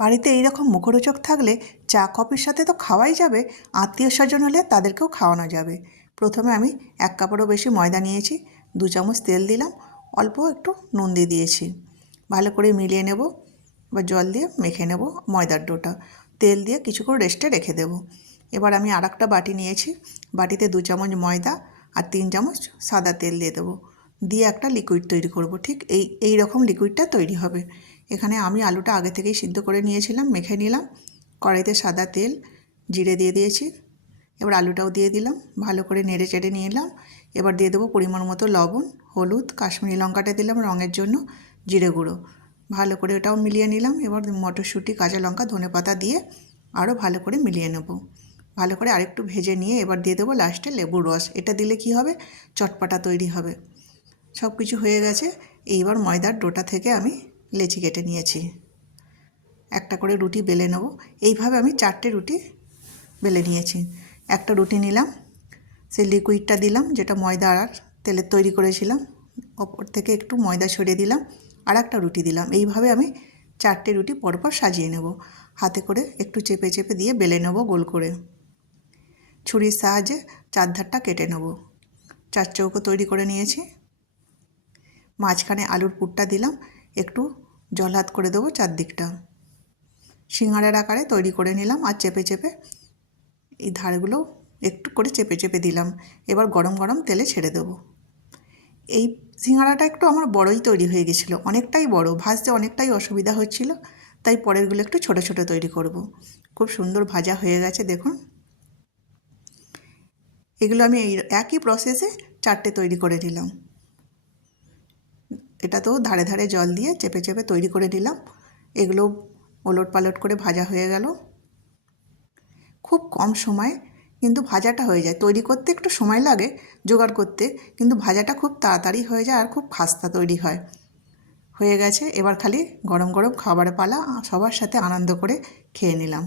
বাড়িতে এইরকম মুখরোচক থাকলে চা কফির সাথে তো খাওয়াই যাবে, আত্মীয় স্বজন হলে তাদেরকেও খাওয়ানো যাবে। প্রথমে আমি 1 কাপেরও বেশি ময়দা নিয়েছি, 2 চামচ তেল দিলাম, অল্প একটু নুন দিয়ে দিয়েছি। ভালো করে মিলিয়ে নেব বা জল দিয়ে মেখে নেব ময়দার ডোটা। তেল দিয়ে কিছুক্ষণ রেস্টে রেখে দেব। এবার আমি আরেকটা বাটি নিয়েছি, বাটিতে 2 চামচ ময়দা আর 3 চামচ সাদা তেল দিয়ে দেবো। দিয়ে একটা লিকুইড তৈরি করব, ঠিক এই রকম লিকুইডটা তৈরি হবে। এখানে আমি আলুটা আগে থেকেই সিদ্ধ করে নিয়েছিলাম, মেখে নিলাম। কড়াইতে সাদা তেল, জিরে দিয়ে দিয়েছি। এবার আলুটাও দিয়ে দিলাম, ভালো করে নেড়ে চেড়ে নিলাম। এবার দিয়ে দেবো পরিমাণ মতো লবণ, হলুদ, কাশ্মীরি লঙ্কাটা দিলাম রঙের জন্য, জিরে গুঁড়ো। ভালো করে ওটাও মিলিয়ে নিলাম। এবার মটরশুঁটি, কাঁচা লঙ্কা, ধনেপাতা দিয়ে আরও ভালো করে মিলিয়ে নেব। ভালো করে আরেকটু ভেজে নিয়ে এবার দিয়ে দেবো লাস্টে লেবুর রস। এটা দিলে কি হবে, চটপাটা তৈরি হবে। সব কিছু হয়ে গেছে। এইবার ময়দার ডোটা থেকে আমি লেচি কেটে নিয়েছি। একটা করে রুটি বেলে নেব। এইভাবে আমি 4টে রুটি বেলে নিয়েছি। একটা রুটি নিলাম, সেই লিকুইডটা দিলাম যেটা ময়দা আর তেলের তৈরি করেছিলাম, ওপর থেকে একটু ময়দা ছড়িয়ে দিলাম, আর একটা রুটি দিলাম। এইভাবে আমি 4টে রুটি পরপর সাজিয়ে নেব। হাতে করে একটু চেপে চেপে দিয়ে বেলে নেব গোল করে। ছুরির সাহায্যে চারধারটা কেটে নেব। 4 চৌকো তৈরি করে নিয়েছি। মাঝখানে আলুর পুরটা দিলাম, একটু জল হাত করে দেবো চারদিকটা। সিঙ্গাড়ার আকারে তৈরি করে নিলাম আর চেপে চেপে এই ধারগুলো একটু করে চেপে চেপে দিলাম। এবার গরম গরম তেলে ছেড়ে দেবো। এই সিঙ্গাড়াটা একটু আমার বড়ই তৈরি হয়ে গেছিলো, অনেকটাই বড়, ভাজতে অনেকটাই অসুবিধা হচ্ছিল, তাই পরেরগুলো একটু ছোট ছোট তৈরি করব। খুব সুন্দর ভাজা হয়ে গেছে দেখুন। এগুলো আমি এই একই প্রসেসে 4টে তৈরি করে নিলাম। এটাতেও ধারে ধারে জল দিয়ে চেপে চেপে তৈরি করে নিলাম। এগুলো ওলট পালট করে ভাজা হয়ে গেল। খুব কম সময়ে কিন্তু ভাজাটা হয়ে যায়। তৈরি করতে একটু সময় লাগে, জোগাড় করতে, কিন্তু ভাজাটা খুব তাড়াতাড়ি হয়ে যায় আর খুব খাস্তা তৈরি হয়। হয়ে গেছে, এবার খালি গরম গরম খাবারের পালা, সবার সাথে আনন্দ করে খেয়ে নিলাম।